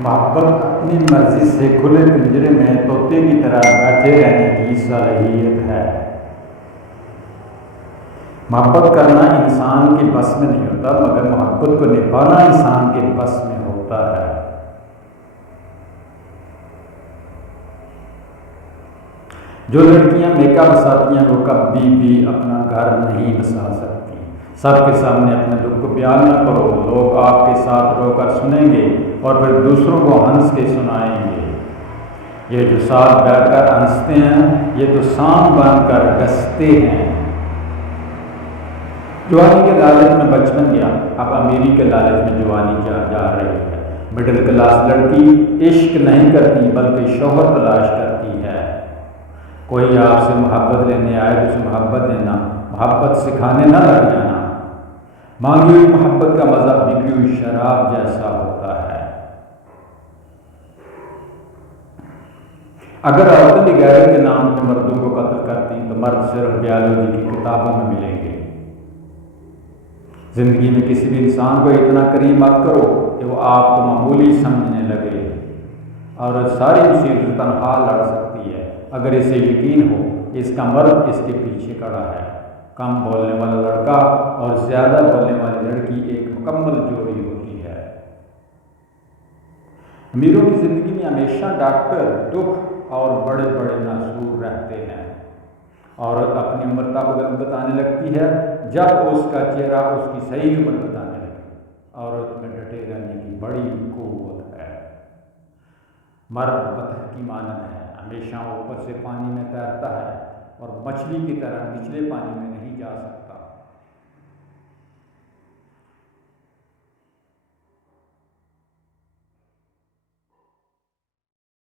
محبت اپنی مرضی سے کھلے پنجرے میں طوطے کی طرح بیٹھے رہنے کی صلاحیت ہے۔ محبت کرنا انسان کے بس میں نہیں ہوتا، مگر محبت کو نبھانا انسان کے بس میں ہوتا ہے۔ جو لڑکیاں میک اپ بساتی ہیں وہ کبھی بھی اپنا گھر نہیں بسا سکتی۔ سب کے سامنے اپنے دکھ کو بیان نہ کرو، لوگ آپ کے ساتھ رو کر سنیں گے اور پھر دوسروں کو ہنس کے سنائیں گے۔ یہ جو ساتھ بیٹھ کر ہنستے ہیں یہ تو سانپ بن کر ڈستے ہیں۔ جوانی کے لالچ میں بچپن گیا، اب امیری کے لالچ میں جوانی جا رہی ہے۔ مڈل کلاس لڑکی عشق نہیں کرتی بلکہ شوہر تلاش کرتی ہے۔ کوئی آپ سے محبت لینے آئے تو اسے محبت دینا، محبت سکھانے نہ لگ جانا۔ مانگی ہوئی محبت کا مزہ بکی ہوئی شراب جیسا ہوتا ہے۔ اگر عورتیں بھی غیرت کے نام پہ مردوں کو قتل کرتی تو مرد صرف بیالوجی کی کتابوں میں ملیں گے۔ زندگی میں کسی بھی انسان کو اتنا قریب مت کرو کہ وہ آپ کو معمولی سمجھنے لگے۔ عورت ساری مصیبتیں تنہا لڑ سکتی ہے اگر اسے یقین ہو کہ اس کا مرد اس کے پیچھے کھڑا ہے۔ کم بولنے والا لڑکا اور زیادہ بولنے والی لڑکی ایک مکمل جوڑی ہوتی ہے۔ امیروں کی زندگی میں ہمیشہ ڈاکٹر دکھ اور بڑے بڑے ناسور رہتے ہیں۔ عورت اپنی عمر تب بتانے لگتی ہے جب اس کا چہرہ اس کی صحیح عمر بتانے لگے۔ عورت میں ڈٹے رہنے کی بڑی قوت ہے۔ مرد بطخ کی مانند ہے، ہمیشہ اوپر سے پانی میں تیرتا ہے اور مچھلی کی طرح نچلے پانی میں نہیں جا سکتا۔